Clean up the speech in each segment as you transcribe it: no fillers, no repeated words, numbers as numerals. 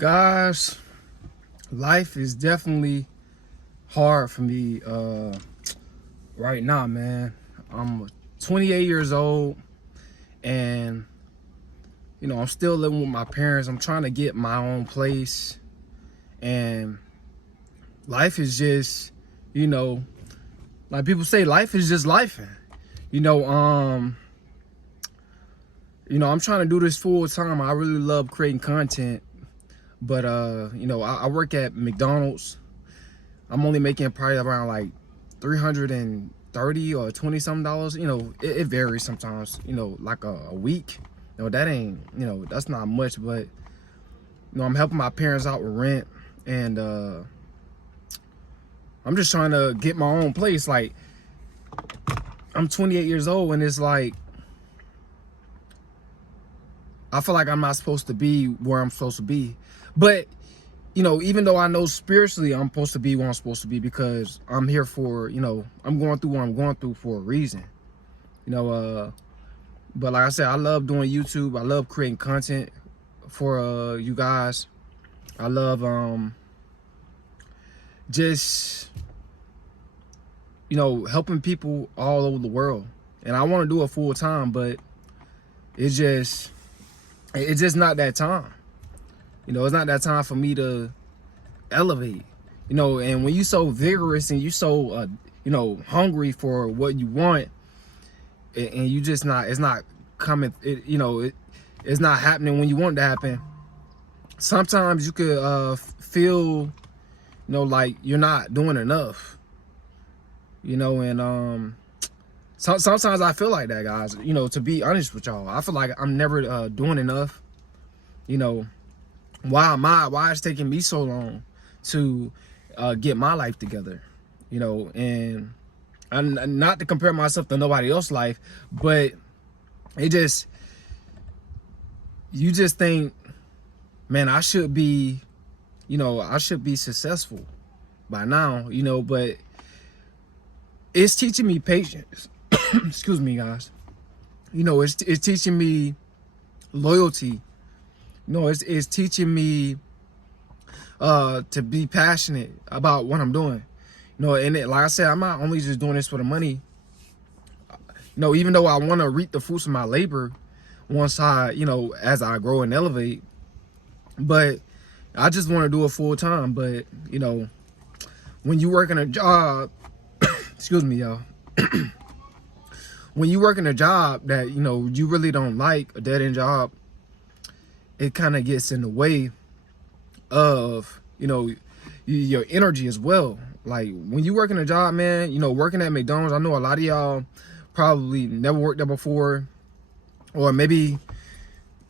Guys, life is definitely hard for me right now, man. I'm 28 years old and I'm still living with my parents. I'm trying to get my own place, and life is just, like people say, life is just life. You know, um, I'm trying to do this full time. I really love creating content, but I work at McDonald's. I'm only making probably around like 330 or 20 something dollars. It varies sometimes, like a week. That ain't, that's not much, but I'm helping my parents out with rent, and I'm just trying to get my own place. Like, I'm 28 years old, and it's like I feel like I'm not supposed to be where I'm supposed to be. But even though I know spiritually I'm supposed to be where I'm supposed to be, because I'm here for, I'm going through what I'm going through for a reason. But like I said, I love doing YouTube. I love creating content for you guys. I love just helping people all over the world. And I want to do it full time, but it's just not that time. It's not that time for me to elevate. And when you so vigorous and you so hungry for what you want, and you just not, it's not coming, it's not happening when you want it to happen. Sometimes you could feel like you're not doing enough. And sometimes I feel like that, guys. To be honest with y'all, I feel like I'm never doing enough. Why it's taking me so long to get my life together, and I'm not to compare myself to nobody else's life, but you just think, man, I should be successful by now, but it's teaching me patience. Excuse me, guys. It's teaching me loyalty. It's teaching me to be passionate about what I'm doing. And like I said, I'm not only just doing this for the money. Even though I want to reap the fruits of my labor once as I grow and elevate, but I just want to do it full time. But when you work in a job, excuse me, y'all. When you work in a job that you really don't like, a dead end job, it kind of gets in the way of your energy as well. Like, when you work in a job, man, working at McDonald's, I know a lot of y'all probably never worked there before, or maybe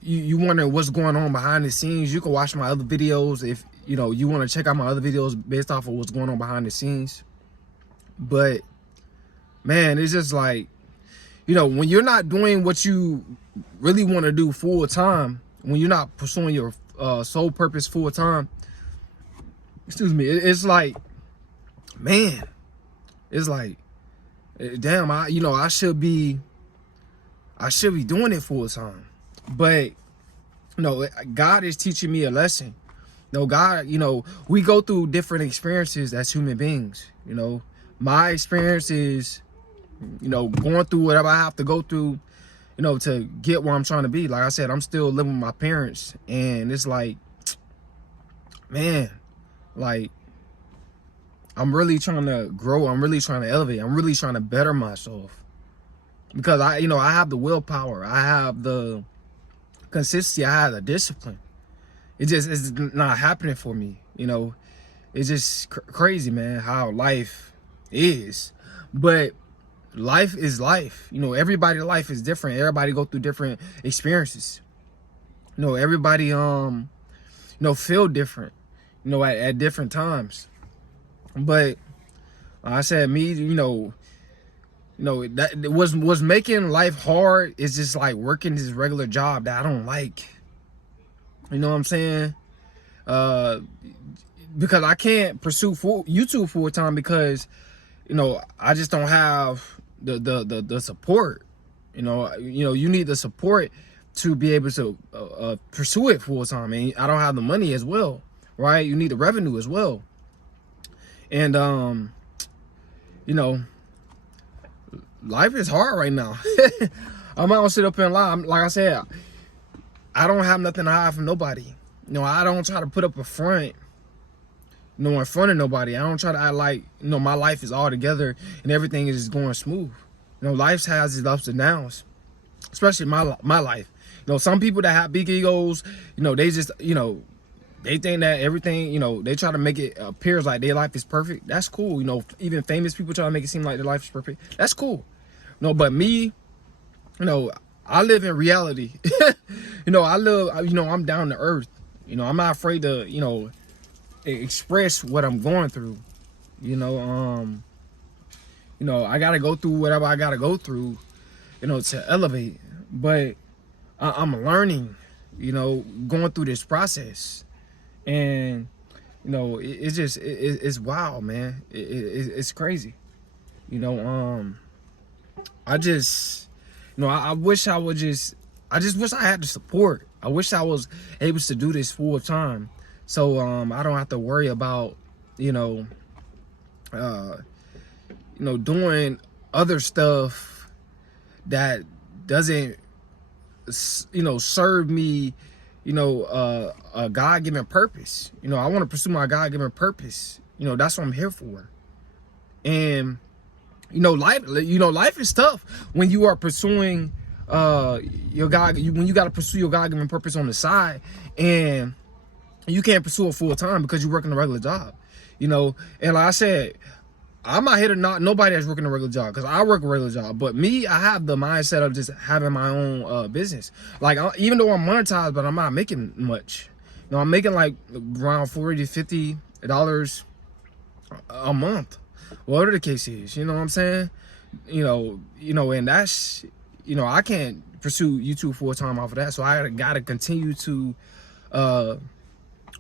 you wonder what's going on behind the scenes. You can watch my other videos if you want to check out my other videos based off of what's going on behind the scenes. But man, it's just like, when you're not doing what you really want to do full time, when you're not pursuing your sole purpose full time, excuse me, it's like, man, it's like, damn, I should be doing it full time. But God is teaching me a lesson. God, we go through different experiences as human beings. My experience is going through whatever I have to go through, to get where I'm trying to be. Like I said, I'm still living with my parents, and it's like, man, like, I'm really trying to grow. I'm really trying to elevate. I'm really trying to better myself, because I have the willpower. I have the consistency. I have the discipline. It's not happening for me. It's just crazy, man, how life is. But life is life. Everybody's life is different. Everybody go through different experiences. Everybody feel different, at different times. But like I said, me, that was making life hard is just like working this regular job that I don't like. You know what I'm saying? Because I can't pursue YouTube full time, because I just don't have the support. You need the support to be able to pursue it full time, and I don't have the money as well, right? You need the revenue as well, and you know, life is hard right now. I'm not gonna sit up here and lie. Like I said, I don't have nothing to hide from nobody. You know, I don't try to put up a front, you know, in front of nobody. I don't try to act like, you know, my life is all together and everything is just going smooth. You know, life has its ups and downs, especially my life. You know, some people that have big egos, you know, they just, you know, they think that everything, you know, they try to make it appears like their life is perfect. That's cool. You know, even famous people try to make it seem like their life is perfect. That's cool. You know, but me, you know, I live in reality. You know, you know, I'm down to earth. You know, I'm not afraid to, you know, express what I'm going through. You know, I gotta go through whatever I gotta go through, you know, to elevate. But I'm learning, you know, going through this process. And, you know, it's just, it's wild, man. It's crazy. You know, I just, you know, I wish I would just, I just wish I had the support. I wish I was able to do this full time. So I don't have to worry about, you know, doing other stuff that doesn't, you know, serve me, you know, a God-given purpose. You know, I want to pursue my God-given purpose. You know, that's what I'm here for. And life is tough when you are pursuing your God. When you got to pursue your God-given purpose on the side, and you can't pursue it full time because you're working a regular job. You know, and like I said, I'm not here to knock nobody that's working a regular job, because I work a regular job. But me, I have the mindset of just having my own business. Like, even though I'm monetized, but I'm not making much. You know, I'm making like around $40 to $50 a month, whatever the case is. You know what I'm saying? You know, and that's, you know, I can't pursue YouTube full time off of that. So I gotta continue to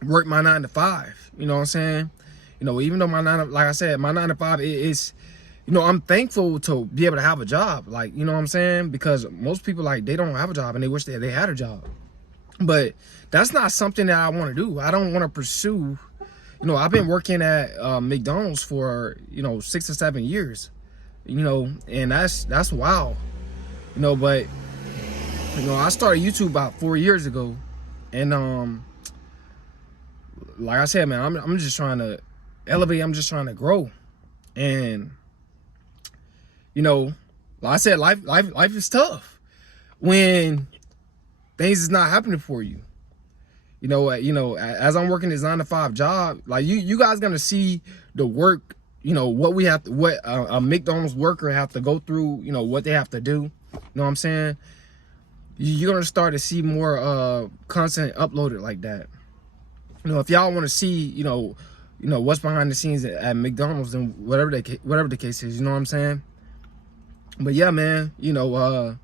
work my 9 to 5. You know what I'm saying? You know, even though like I said, my 9 to 5 is, you know, I'm thankful to be able to have a job. Like, you know what I'm saying? Because most people, like, they don't have a job and they wish they had a job. But that's not something that I want to do. I don't want to pursue, you know, I've been working at McDonald's for, you know, 6 or 7 years, you know, and that's wild, you know. But, you know, I started YouTube about 4 years ago, and like I said, man, I'm just trying to elevate. I'm just trying to grow. And, you know, like I said, life is tough when things is not happening for you. You know, as I'm working this 9 to 5 job, like you guys gonna see the work, you know, what a McDonald's worker have to go through, you know, what they have to do. You know what I'm saying? You're gonna start to see more content uploaded like that. You know, if y'all want to see, you know what's behind the scenes at McDonald's and whatever the case is, you know what I'm saying? But yeah, man, you know,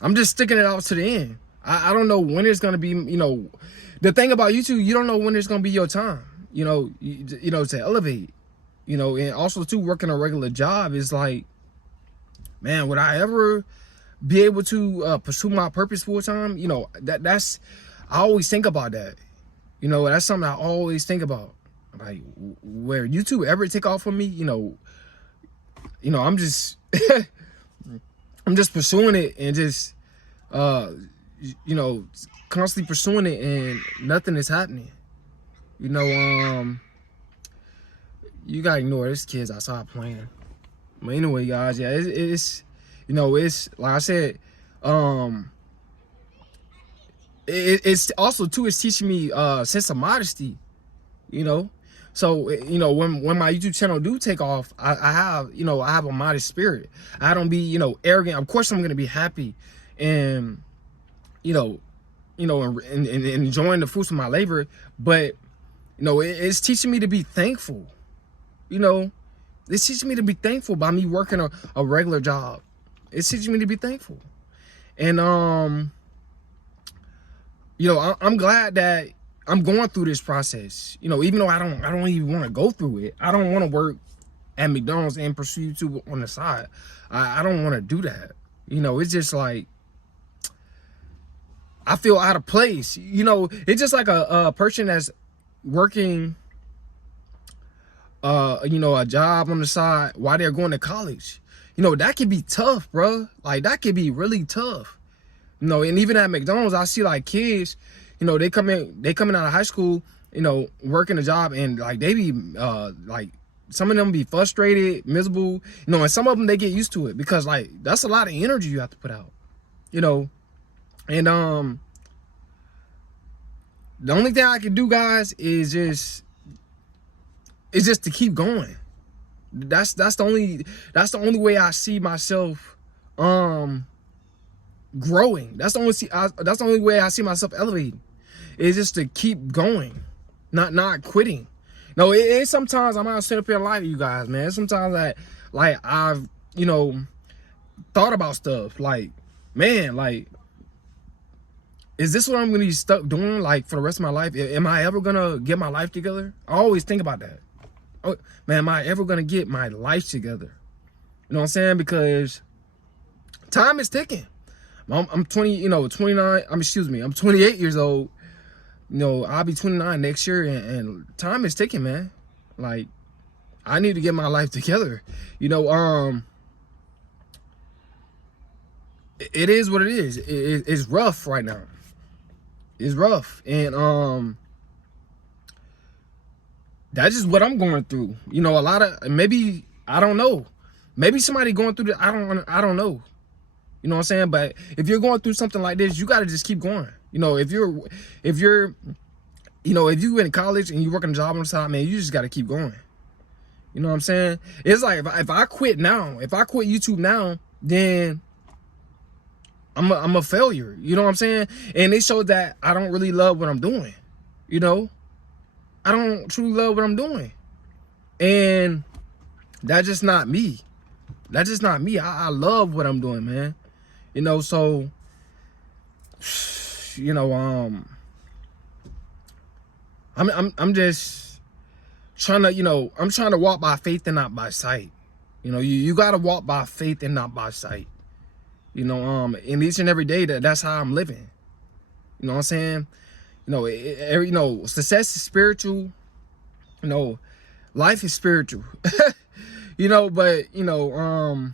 I'm just sticking it out to the end. I don't know when it's gonna be. You know, the thing about YouTube, you don't know when it's gonna be your time. You know, to elevate. You know, and also too, working a regular job is like, man, would I ever be able to pursue my purpose full time? You know, that's I always think about that. You know, that's something I always think about. Like, where YouTube ever take off for me, you know, I'm just I'm just pursuing it and just you know, constantly pursuing it, and nothing is happening. You know, you gotta ignore this kids outside playing. But anyway, guys, yeah, it's you know, it's like I said, it's also too, it's teaching me sense of modesty. You know, so, you know, when my YouTube channel do take off, I have, you know, I have a modest spirit. I don't be, you know, arrogant. Of course, I'm gonna be happy, and and enjoying the fruits of my labor. But, you know, it's teaching me to be thankful. You know, it's teaching me to be thankful by me working a regular job. It's teaching me to be thankful, and you know, I'm glad that I'm going through this process. You know, even though I don't even want to go through it. I don't want to work at McDonald's and pursue YouTube on the side. I don't want to do that. You know, it's just like, I feel out of place. You know, it's just like a person that's working, you know, a job on the side while they're going to college. You know, that can be tough, bro. Like, that can be really tough. You know, and even at McDonald's, I see like kids, you know, they coming out of high school, you know, working a job, and like they be like, some of them be frustrated, miserable, you know, and some of them they get used to it, because like that's a lot of energy you have to put out, you know. And the only thing I can do, guys, is just to keep going. That's the only way I see myself growing. That's the only way I see myself elevating. Is just to keep going, not quitting. No, it's sometimes I'm out sit up here and lie to you guys, man. Sometimes that, like, I've, you know, thought about stuff like, man, like, is this what I'm gonna be stuck doing like for the rest of my life? Am I ever gonna get my life together? I always think about that. Oh, man, am I ever gonna get my life together? You know what I'm saying? Because time is ticking. I'm 20, you know, 29. I'm 28 years old. You know, I'll be 29 next year, and time is ticking, man. Like, I need to get my life together. You know, it is what it is. It's rough right now. It's rough, and that's just what I'm going through. You know, a lot of, maybe, I don't know. Maybe somebody going through I don't know. You know what I'm saying? But if you're going through something like this, you got to just keep going. You know, if you're, you know, if you in college and you working a job on the side, man, you just got to keep going. You know what I'm saying? It's like, if I quit now, if I quit YouTube now, then I'm a failure. You know what I'm saying? And it showed that I don't really love what I'm doing. You know, I don't truly love what I'm doing. And that's just not me. That's just not me. I love what I'm doing, man. You know, so, you know, I'm just trying to, you know, I'm trying to walk by faith and not by sight. You know, you gotta walk by faith and not by sight. You know, and each and every day that's how I'm living. You know what I'm saying? You know, you know, success is spiritual. You know, life is spiritual. You know, but you know,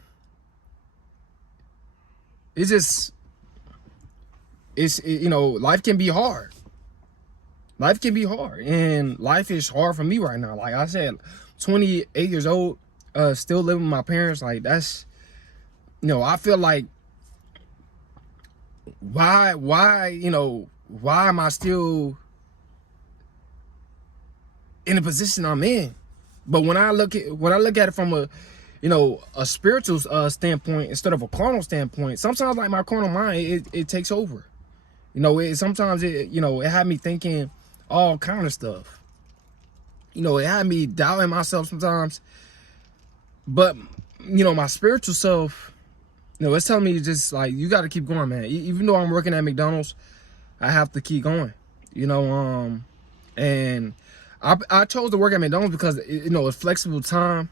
it's just, you know, life can be hard. Life can be hard, and life is hard for me right now. Like I said, 28 years old, still living with my parents. Like, that's, you know, I feel like, why, you know, why am I still in the position I'm in? But when I look at it from a, you know, a spiritual standpoint instead of a carnal standpoint, sometimes like my carnal mind, it takes over. You know, sometimes you know, it had me thinking all kind of stuff. You know, it had me doubting myself sometimes. But, you know, my spiritual self, you know, it's telling me just like, you got to keep going, man. Even though I'm working at McDonald's, I have to keep going. You know, and I chose to work at McDonald's because, you know, it's flexible time.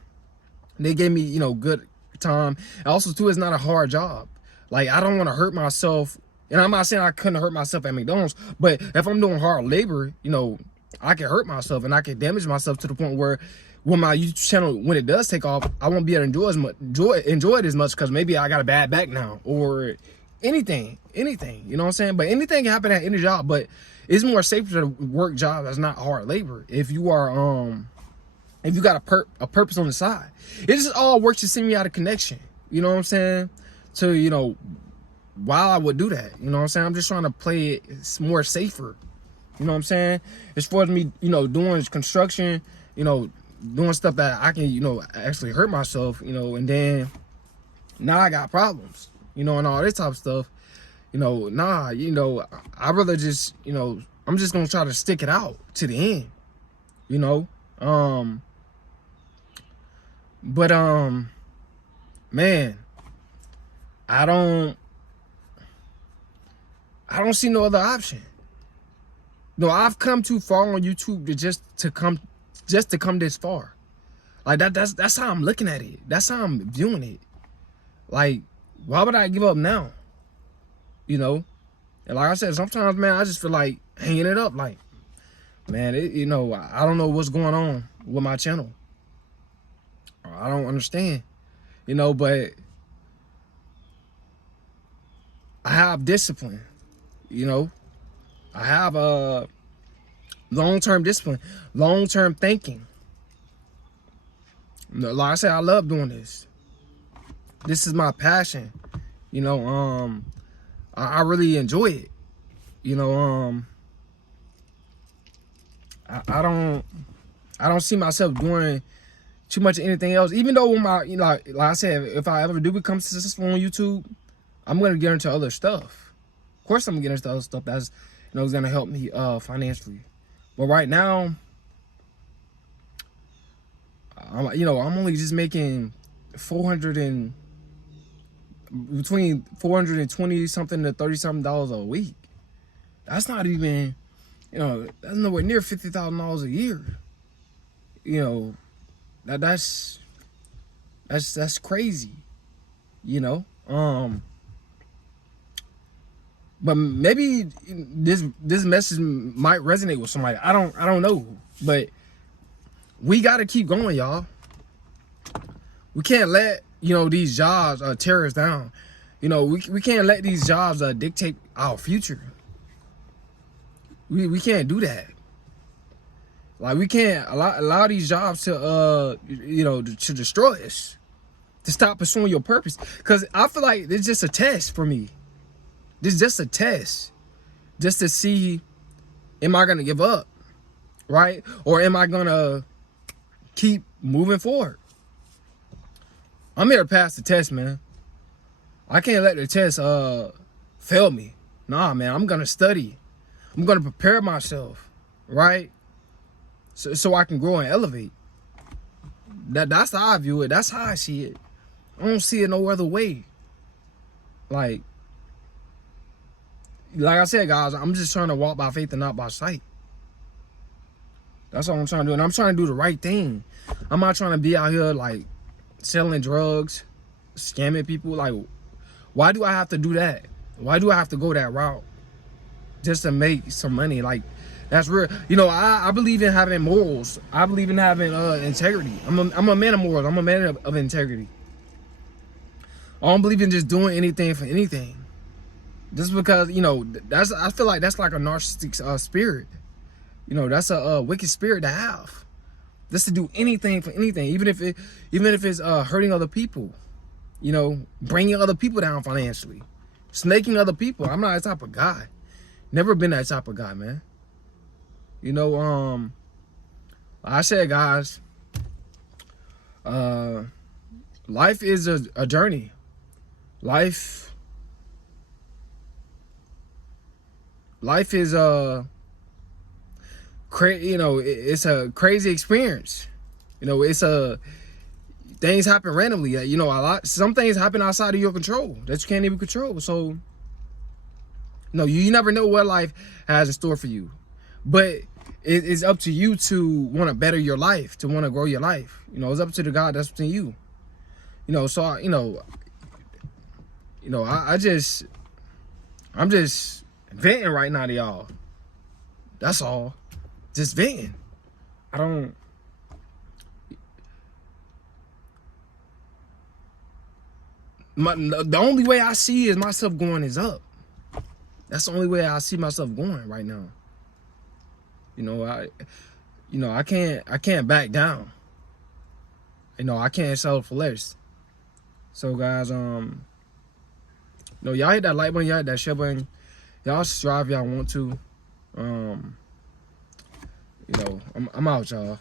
They gave me, you know, good time. And also, too, it's not a hard job. Like, I don't want to hurt myself. And I'm not saying I couldn't hurt myself at McDonald's, but if I'm doing hard labor, you know, I can hurt myself and I can damage myself to the point where when my YouTube channel, when it does take off, I won't be able to enjoy it as much because maybe I got a bad back now or anything, you know what I'm saying? But anything can happen at any job, but it's more safer to work job that's not hard labor if you are, if you got a purpose on the side. It just all works to send me out of connection, you know what I'm saying? So, you know, while I would do that, you know what I'm saying? I'm just trying to play it more safer, you know what I'm saying? As far as me, you know, doing construction, you know, doing stuff that I can, you know, actually hurt myself, you know, and then now I got problems, you know, and all this type of stuff, you know, nah, you know, I'd rather just, you know, I'm just gonna try to stick it out to the end, you know? But man, I don't see no other option. No, I've come too far on YouTube to come this far. Like that's how I'm looking at it. That's how I'm viewing it. Like, why would I give up now? You know? And like I said, sometimes, man, I just feel like hanging it up. Like, man, you know, I don't know what's going on with my channel. I don't understand, you know, but I have discipline, you know. I have long-term discipline, long-term thinking. Like I said, I love doing this. This is my passion, you know. I really enjoy it, you know. I don't see myself doing too much of anything else. Even though when my, you know, like I said, if I ever do become successful on YouTube, I'm gonna get into other stuff. Of course, I'm gonna get into other stuff that's, you know, is gonna help me financially. But right now, I'm only just making between $420 something to $30 something a week. That's not even, you know, that's nowhere near $50,000 a year. You know, that's crazy. You know, but maybe this message might resonate with somebody. I don't know, but we gotta keep going, y'all. We can't let, you know, these jobs tear us down. You know, we can't let these jobs dictate our future. We can't do that. Like, we can't allow these jobs to you know, to destroy us, to stop pursuing your purpose. Because I feel like it's just a test for me. This is just a test, just to see, am I gonna give up, right? Or am I gonna keep moving forward? I'm here to pass the test, man. I can't let the test fail me. Nah, man, I'm gonna study. I'm gonna prepare myself, right? So I can grow and elevate. That's how I view it. That's how I see it. I don't see it no other way. Like I said, guys, I'm just trying to walk by faith and not by sight. That's all I'm trying to do. And I'm trying to do the right thing. I'm not trying to be out here like selling drugs, scamming people. Like, why do I have to do that? Why do I have to go that route just to make some money? Like, that's real. You know, I believe in having morals. I believe in having integrity. I'm a man of morals. I'm a man of integrity. I don't believe in just doing anything for anything. Just because, you know, I feel like that's like a narcissistic spirit. You know, that's a wicked spirit to have. Just to do anything for anything, even if it's hurting other people. You know, bringing other people down financially, snaking other people. I'm not that type of guy. Never been that type of guy, man. You know, like I said, guys, life is a journey. Life is you know, it's a crazy experience. You know, things happen randomly. You know, some things happen outside of your control that you can't even control. So, no, you never know what life has in store for you. But it's up to you to want to better your life, to want to grow your life. You know, it's up to the God that's within you. You know, so I'm just venting right now to y'all. That's all. Just venting. The only way I see is myself going is up. That's the only way I see myself going right now. You know, I can't back down. You know, I can't settle for less. So, guys, you know, y'all hit that like button, y'all hit that share button. Y'all subscribe if y'all want to. You know, I'm out, y'all.